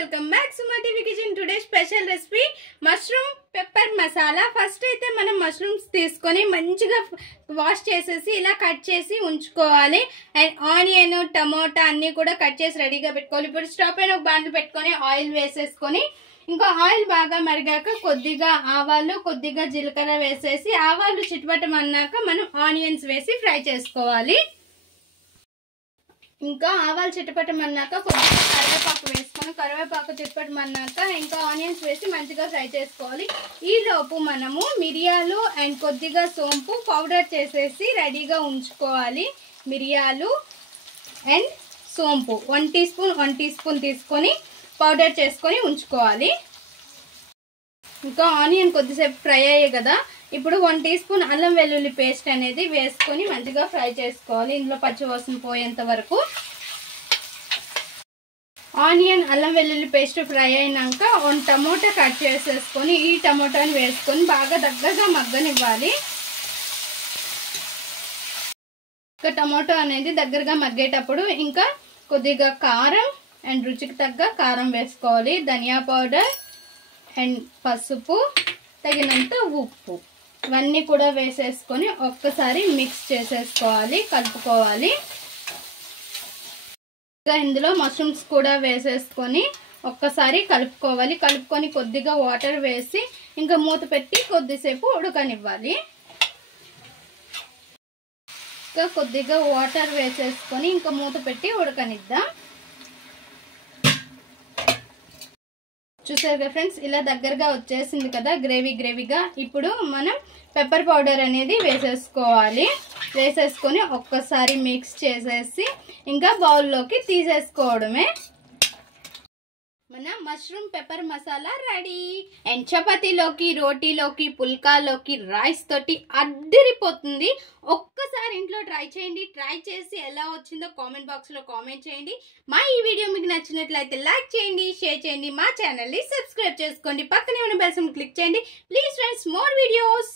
welcome back to my TV kitchen. Today's special recipe mushroom pepper masala. First అయితే మనం mushrooms తీసుకొని మంచిగా wash చేసేసి ఇలా కట్ చేసి ఉంచుకోవాలి. అండ్ ఆనియన్ టమోటా అన్ని కూడా కట్ చేసి రెడీగా పెట్టుకోవాలి. ఇప్పుడు స్టవ్ పైన ఒక బాండిల్ పెట్టుకొని ఆయిల్ వేసేసుకొని ఇంకా ఆయిల్ బాగా మరిగాక కొద్దిగా ఆవాలు కొద్దిగా జీలకర్ర వేసేసి ఆవాలు చిటపటమన్నాక మనం ఆనియన్స్ వేసి ఫ్రై చేసుకోవాలి. ఇంకా ఆవాలు చిటపటమన్నాక కొద్దిగా కరివేపాకు వేసుకొని కరివేపాకు చిటపటమన్నాక ఇంకా ఆనియన్స్ వేసి మంచిగా ఫ్రై చేసుకోవాలి. ఈ లోపు మనము మిరియాలు అండ్ కొద్దిగా సోంపు పౌడర్ చేసేసి రెడీగా ఉంచుకోవాలి. మిరియాలు అండ్ సోంపు 1 టీ స్పూన్ తీసుకొని పౌడర్ చేసుకొని ఉంచుకోవాలి. ఇంకా ఆనియన్ కొద్దిసేపు ఫ్రై అయ్యాయి కదా, ఇప్పుడు 1 టీ స్పూన్ అల్లం వెల్లుల్లి పేస్ట్ అనేది వేసుకొని మంచిగా ఫ్రై చేసుకోవాలి. ఇందులో పచ్చివాసన పోయేంత వరకు. ఆనియన్ అల్లం వెల్లుల్లి పేస్ట్ ఫ్రై అయినాక 1 టమోటా కట్ చేసేసుకొని ఈ టమోటాని వేసుకొని బాగా దగ్గరగా మగ్గనివ్వాలి. ఇంకా టమోటా అనేది దగ్గరగా మగ్గేటప్పుడు ఇంకా కొద్దిగా కారం అండ్ రుచికి తగ్గ కారం వేసుకోవాలి. ధనియా పౌడర్ అండ్ పసుపు తగినంత ఉప్పు ఇవన్నీ కూడా వేసేసుకొని ఒక్కసారి మిక్స్ చేసేసుకోవాలి, కలుపుకోవాలి. ఇంకా ఇందులో మష్రూమ్స్ కూడా వేసేసుకొని ఒక్కసారి కలుపుకోవాలి. కలుపుకొని కొద్దిగా వాటర్ వేసి ఇంకా మూత పెట్టి కొద్దిసేపు ఉడకనివ్వాలి. ఇంకా కొద్దిగా వాటర్ వేసేసుకొని ఇంకా మూత పెట్టి ఉడకనిద్దాం. చూసారు కదా ఫ్రెండ్స్, ఇలా దగ్గరగా వచ్చేసింది కదా గ్రేవీగా. ఇప్పుడు మనం పెప్పర్ పౌడర్ అనేది వేసేసుకోవాలి. వేసేసుకొని ఒక్కసారి మిక్స్ చేసేసి ఇంకా బౌల్లోకి తీసేసుకోవడమే. మన mushroom pepper masala ready. And చపాతీలోకి, రోటీలోకి, పుల్కాలోకి, రైస్ తోటి అద్దరిపోతుంది. ఒక్కసారి ఇంట్లో ట్రై చేయండి. ట్రై చేసి ఎలా వచ్చిందో కామెంట్ బాక్స్ లో కామెంట్ చేయండి. మా ఈ వీడియో మీకు నచ్చినట్లయితే లైక్ చేయండి, షేర్ చేయండి, మా ఛానల్ ని సబ్స్క్రైబ్ చేసుకోండి, పక్కనే ఉన్న బెల్ సింబల్ క్లిక్ చేయండి. Please friends, more videos.